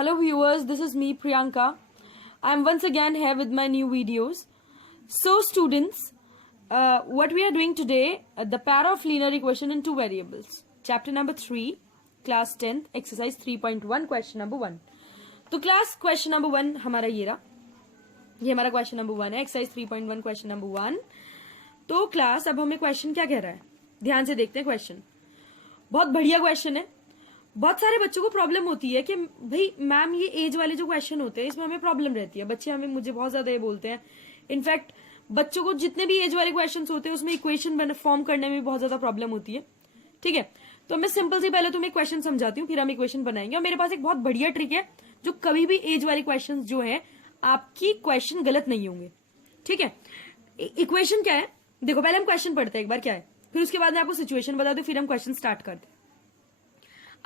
Hello viewers, this is me Priyanka. I am once again here with my new videos. So students, what we are doing today, the pair of linear equation in two variables. Chapter number 3, class 10th, exercise 3.1, question number 1. तो class question number 1 हमारा ये रहा. ये हमारा question number 1 है, exercise 3.1 question number 1. तो class अब हमें question क्या कह रहा है? ध्यान से देखते हैं question. बहुत बढ़िया question है. बहुत सारे बच्चों को प्रॉब्लम होती है कि भाई मैम ये एज वाले जो क्वेश्चन होते हैं इसमें हमें प्रॉब्लम रहती है. बच्चे मुझे बहुत ज्यादा ये बोलते हैं. इनफैक्ट बच्चों को जितने भी एज वाले क्वेश्चन होते हैं उसमें इक्वेशन फॉर्म करने में बहुत ज्यादा प्रॉब्लम होती है. ठीक है, तो मैं सिंपल सी पहले तुम्हें क्वेश्चन समझाती हूँ, फिर हम इक्वेशन बनाएंगे. और मेरे पास एक बहुत बढ़िया ट्रिक है जो कभी भी एज वाले क्वेश्चन जो है आपकी क्वेश्चन गलत नहीं होंगे. ठीक है, इक्वेशन क्या है देखो, पहले हम क्वेश्चन पढ़ते हैं एक बार क्या है, फिर उसके बाद मैं आपको सिचुएशन बता दूं, फिर हम क्वेश्चन स्टार्ट करते हैं.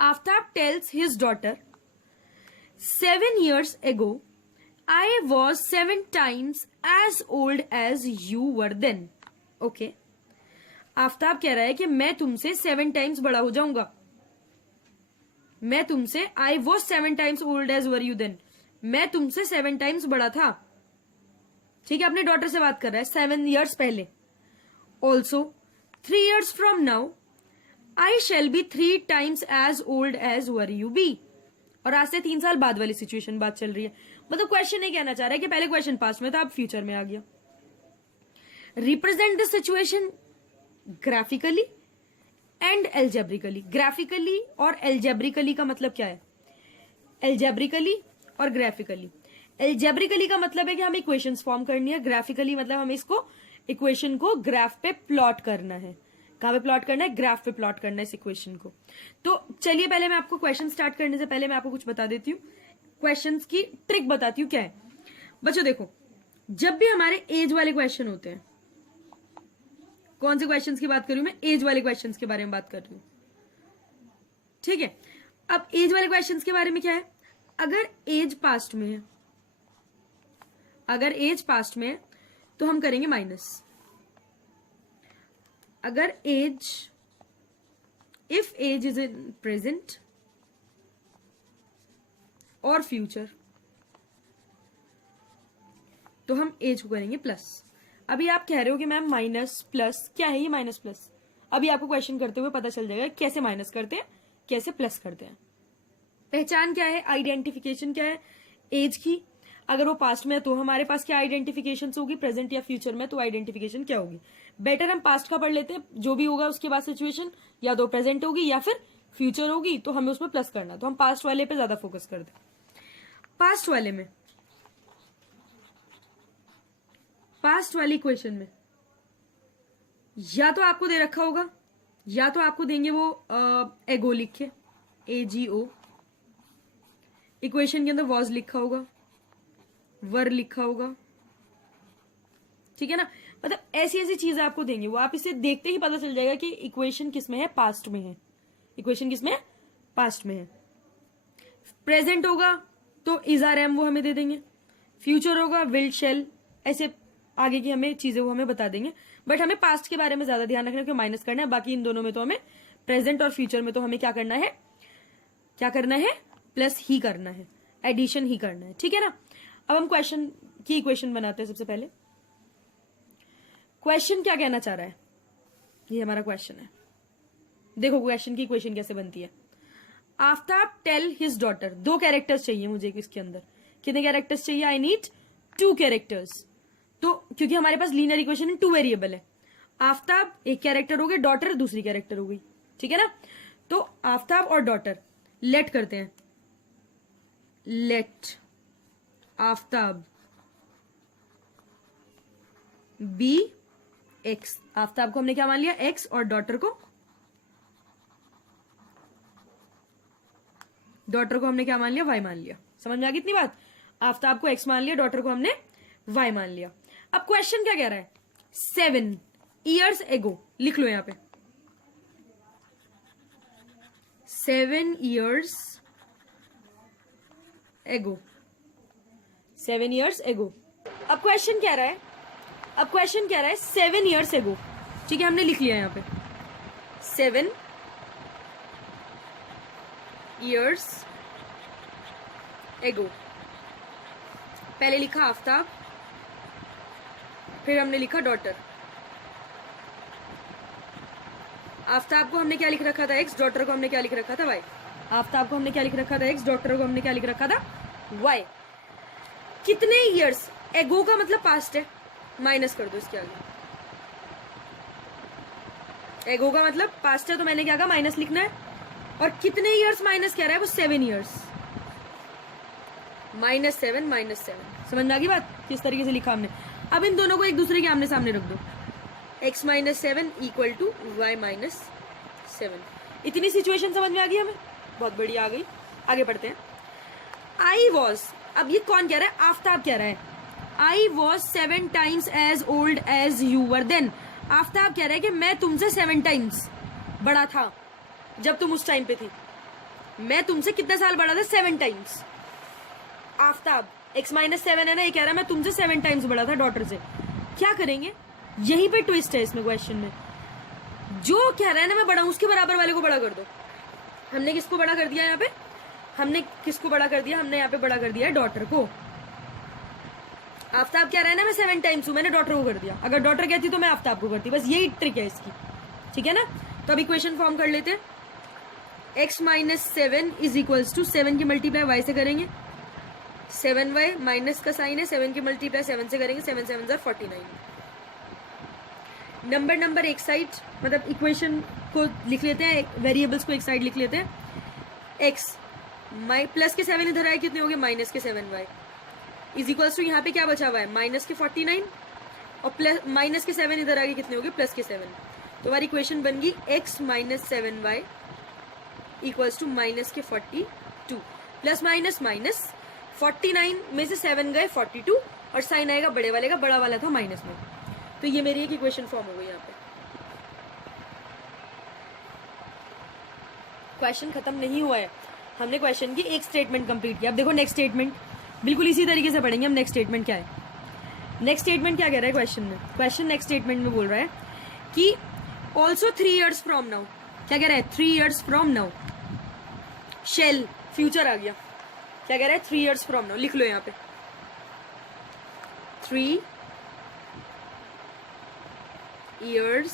Aftab tells his daughter, 7 years ago, I was 7 times as old as you were then. Okay. Aftab कह रहा है कि मैं तुमसे 7 टाइम्स बड़ा हो जाऊंगा. मैं तुमसे I was 7 times old as were you then. मैं तुमसे 7 टाइम्स बड़ा था. ठीक है, अपने डॉटर से बात कर रहा है 7 years पहले. Also, 3 years from now, I shall be 3 times as old as were you be. और आज से 3 साल बाद वाली सिचुएशन बात चल रही है. मतलब क्वेश्चन नहीं कहना चाह रहा है कि पहले क्वेश्चन पास्ट में था अब फ्यूचर में आ गया. Represent this situation graphically and algebraically. Graphically और एल्जेब्रिकली का मतलब क्या है? एल्जेब्रिकली और ग्राफिकली. एल्जेब्रिकली का मतलब है कि हमें इक्वेशंस फॉर्म करनी है. ग्राफिकली मतलब हमें इसको इक्वेशन को ग्राफ पे प्लॉट करना है. कहां पे प्लॉट करना है? ग्राफ पे प्लॉट करना है इस इक्वेशन को. तो चलिए पहले मैं आपको क्वेश्चन स्टार्ट करने से पहले मैं आपको कुछ बता देती हूँ. क्वेश्चंस की ट्रिक बताती हूँ क्या है. बच्चों देखो, जब भी हमारे एज वाले क्वेश्चन होते हैं, कौन से क्वेश्चंस की बात कर रही हूं मैं? एज वाले क्वेश्चंस के बारे में बात कर रही हूं. ठीक है, अब एज वाले क्वेश्चंस के बारे में क्या है? अगर एज पास्ट में है, अगर एज पास्ट में है तो हम करेंगे माइनस. अगर age, if age is in present और फ्यूचर तो हम एज को करेंगे प्लस. अभी आप कह रहे हो कि मैम माइनस प्लस क्या है? ये माइनस प्लस अभी आपको क्वेश्चन करते हुए पता चल जाएगा कैसे माइनस करते हैं, कैसे प्लस करते हैं. पहचान क्या है, आइडेंटिफिकेशन क्या है एज की. अगर वो पास्ट में है तो हमारे पास क्या आइडेंटिफिकेशन होगी, प्रेजेंट या फ्यूचर में तो आइडेंटिफिकेशन क्या होगी. बेटर हम पास्ट का पढ़ लेते हैं, जो भी होगा उसके बाद सिचुएशन या तो प्रेजेंट होगी या फिर फ्यूचर होगी, तो हमें उसमें प्लस करना. तो हम पास्ट वाले पे ज्यादा फोकस करते हैं. पास्ट वाले में, पास्ट वाली इक्वेशन में या तो आपको दे रखा होगा या तो आपको देंगे वो एगो लिख के, AGO. इक्वेशन के अंदर वॉज लिखा होगा, वर लिखा होगा. ठीक है ना, मतलब ऐसी ऐसी चीजें आपको देंगे. वो आप इसे देखते ही पता चल जाएगा कि इक्वेशन किस में है, पास्ट में है. इक्वेशन किस में है? पास्ट में है. प्रेजेंट होगा तो इज आर एम वो हमें दे देंगे. फ्यूचर होगा विल शेल, ऐसे आगे की हमें चीजें वो हमें बता देंगे. बट हमें पास्ट के बारे में ज्यादा ध्यान रखना है कि माइनस करना है. बाकी इन दोनों में तो हमें, प्रेजेंट और फ्यूचर में तो हमें क्या करना है, क्या करना है? प्लस ही करना है, एडिशन ही करना है. ठीक है ना. अब हम क्वेश्चन की इक्वेशन बनाते हैं. सबसे पहले क्वेश्चन क्या कहना चाह रहा है, ये हमारा क्वेश्चन है. देखो क्वेश्चन की इक्वेशन कैसे बनती है. Aftab tell his daughter, 2 characters चाहिए मुझे इसके अंदर. कितने कैरेक्टर्स चाहिए? I need 2 characters. तो क्योंकि हमारे पास लीनियर इक्वेशन में 2 वेरिएबल है. आफ्ताब एक कैरेक्टर हो गए, डॉटर दूसरी कैरेक्टर हो गई. ठीक है ना. तो आफ्ताब और डॉटर लेट करते हैं. Let Aftab be x. Aftab को हमने क्या मान लिया? एक्स. और डॉटर को हमने क्या मान लिया? वाई मान लिया. समझ में आ गई इतनी बात? आफ्ताब को एक्स मान लिया, डॉटर को हमने वाई मान लिया. अब क्वेश्चन क्या कह रहा है? 7 years ago लिख लो यहां पे. 7 years ago. 7 years ago. अब क्वेश्चन क्या रहा है? अब क्वेश्चन क्या रहा है? 7 years ago. ठीक है, हमने लिख लिया यहां पे 7 years एगो, पहले लिखा आफ्ताब, फिर हमने लिखा डॉटर। आफ्ताब को हमने क्या लिख रखा था x, डॉटर को हमने क्या लिख रखा था y। आफ्ताब को हमने क्या लिख रखा था x, डॉटर को हमने क्या लिख रखा था y। कितने ईयर्स, एगो का मतलब पास्ट है, माइनस कर दो इसके आगे। एगो का मतलब पास्ट है तो मैंने क्या कहा, माइनस लिखना है। और कितने ईयर्स माइनस कह रहा है वो, 7 ईयर्स। -7 -7, समझ में आ गई बात किस तरीके से लिखा हमने। अब इन दोनों को एक दूसरे के आमने सामने रख दो, x - 7 इक्वल टू y - 7। इतनी सिचुएशन समझ में आ गई हमें, बहुत बढ़िया आ गई। आगे पढ़ते हैं। I was, अब ये कौन कह रहा है, आफ्ताब कह रहा है। I was 7 times as old as you were then। Aftab कह रहा है कि मैं तुमसे 7 टाइम्स बड़ा था जब तुम उस टाइम पे थी। मैं तुमसे कितने साल बड़ा था, 7 टाइम्स। आफ्ताब x - 7 है ना, ये कह रहा है मैं तुमसे 7 टाइम्स बड़ा था डॉटर से। क्या करेंगे, यही पे ट्विस्ट है इसमें क्वेश्चन में। जो कह रहा है ना मैं बड़ा हूं, उसके बराबर वाले को बड़ा कर दो। हमने किसको बड़ा कर दिया यहाँ पे, हमने किसको बड़ा कर दिया, हमने यहाँ पे बड़ा कर दिया है डॉटर को। आफ्ताब कह रहा है ना मैं 7 टाइम्स हूं, मैंने डॉटर को कर दिया। अगर डॉटर कहती तो मैं आफ्ताब को करती, बस यही ट्रिक है इसकी, ठीक है ना। तो अब इक्वेशन फॉर्म कर लेते हैं। x - 7 इज इक्वल्स टू 7 की मल्टीप्लाई y से करेंगे, 7y माइनस का साइन है, 7 की मल्टीप्लाई 7 से करेंगे, 7 7 49। नंबर एक साइड, मतलब इक्वेशन को लिख लेते हैं, वेरिएबल्स को एक साइड लिख लेते हैं। x प्लस के 7 इधर आए, कितने हो गए, माइनस के 7y इज इक्वल्स टू यहाँ पे क्या बचा हुआ है, माइनस के 49, और प्लस माइनस के 7 इधर आगे कितने हो गए, प्लस के 7। तो हमारी इक्वेशन बन गई x - 7y equals to minus के 42। प्लस माइनस माइनस 49 में से 7 गए 42, और साइन आएगा बड़े वाले का, बड़ा वाला था माइनस में। तो ये मेरी एक इक्वेशन फॉर्म हो गई। यहाँ पे क्वेश्चन खत्म नहीं हुआ है, हमने क्वेश्चन की एक स्टेटमेंट कंप्लीट किया। अब देखो नेक्स्ट स्टेटमेंट, बिल्कुल इसी तरीके से पढ़ेंगे हम। नेक्स्ट स्टेटमेंट क्या है, नेक्स्ट स्टेटमेंट क्या कह रहा है क्वेश्चन में, क्वेश्चन नेक्स्ट स्टेटमेंट में बोल रहा है कि ऑल्सो 3 years फ्रॉम नाउ। क्या कह रहा है, 3 years from now. Shell future आ गया, क्या कह रहा है, 3 years फ्रॉम नाउ। लिख लो यहाँ पे 3 years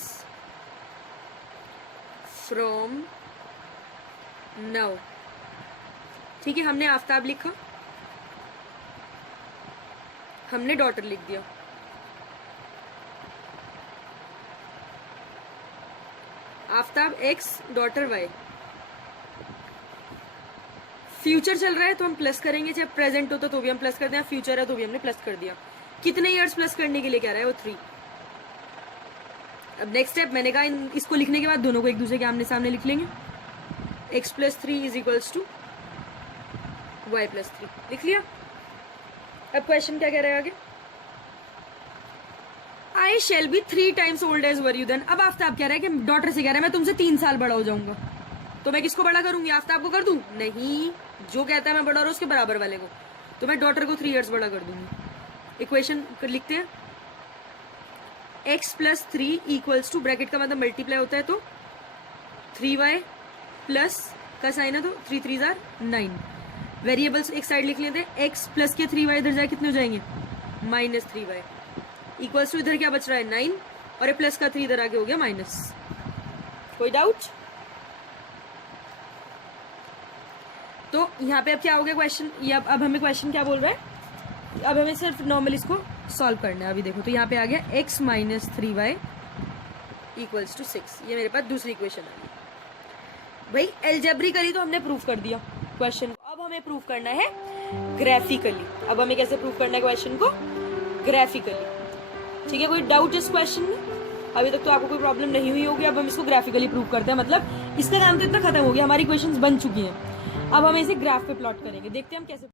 फ्रॉम नाउ। ठीक है, हमने आफ्ताब लिखा, हमने डॉटर लिख दिया। Aftab x, daughter y। Future चल रहा है तो हम प्लस करेंगे, चाहे प्रेजेंट होता तो भी हम प्लस कर दें, फ्यूचर है तो भी हमने प्लस कर दिया। कितने इयर्स प्लस करने के लिए कह रहा है वो, 3। अब नेक्स्ट स्टेप मैंने कहा इसको लिखने के बाद दोनों को एक दूसरे के आमने सामने लिख लेंगे। x + 3 is equals to y + 3 लिख लिया। अब क्वेश्चन क्या कह रहा है आगे, I shall be 3 times old as were you then। अब आफ्ताब कह रहा है कि डॉटर से कह रहा है मैं तुमसे 3 साल बड़ा हो जाऊंगा, तो मैं किसको बड़ा करूंगी, आफ्ताब को कर दूं, नहीं, जो कहता है मैं बड़ा हो उसके बराबर वाले को, तो मैं डॉटर को 3 years बड़ा कर दूंगी। इक्वेशन लिखते हैं, x + 3 इक्वल्स टू, ब्रैकेट का मतलब मल्टीप्लाई होता है तो 3y प्लस का साइन है तो 3 3 9। वेरिएबल्स एक साइड लिख लेते हैं, x प्लस के 3y इधर जाए कितने हो जाएंगे, -3y इक्वल्स टू, इधर क्या बच रहा है 9, और ये प्लस का 3 इधर आगे हो गया माइनस। कोई डाउट? तो यहाँ पे अब क्या हो गया क्वेश्चन, ये अब हमें क्वेश्चन क्या बोल रहा है, अब हमें सिर्फ नॉर्मल इसको सॉल्व करना है। अभी देखो तो यहाँ पे आ गया x - 3y इक्वल्स टू 6। ये मेरे पास दूसरी इक्वेशन आ गई। भाई एल्जेब्रिकली तो हमने प्रूफ कर दिया क्वेश्चन को, अब हमें प्रूफ करना है ग्राफिकली। अब हमें कैसे प्रूफ करना है क्वेश्चन को, ग्राफिकली। ठीक है, कोई डाउट इस क्वेश्चन में? अभी तक तो आपको कोई प्रॉब्लम नहीं हुई होगी। अब हम इसको ग्राफिकली प्रूव करते हैं, मतलब इसका काम तो इतना खत्म हो गया, हमारी क्वेश्चंस बन चुकी हैं। अब हम इसे ग्राफ पे प्लॉट करेंगे, देखते हैं हम कैसे।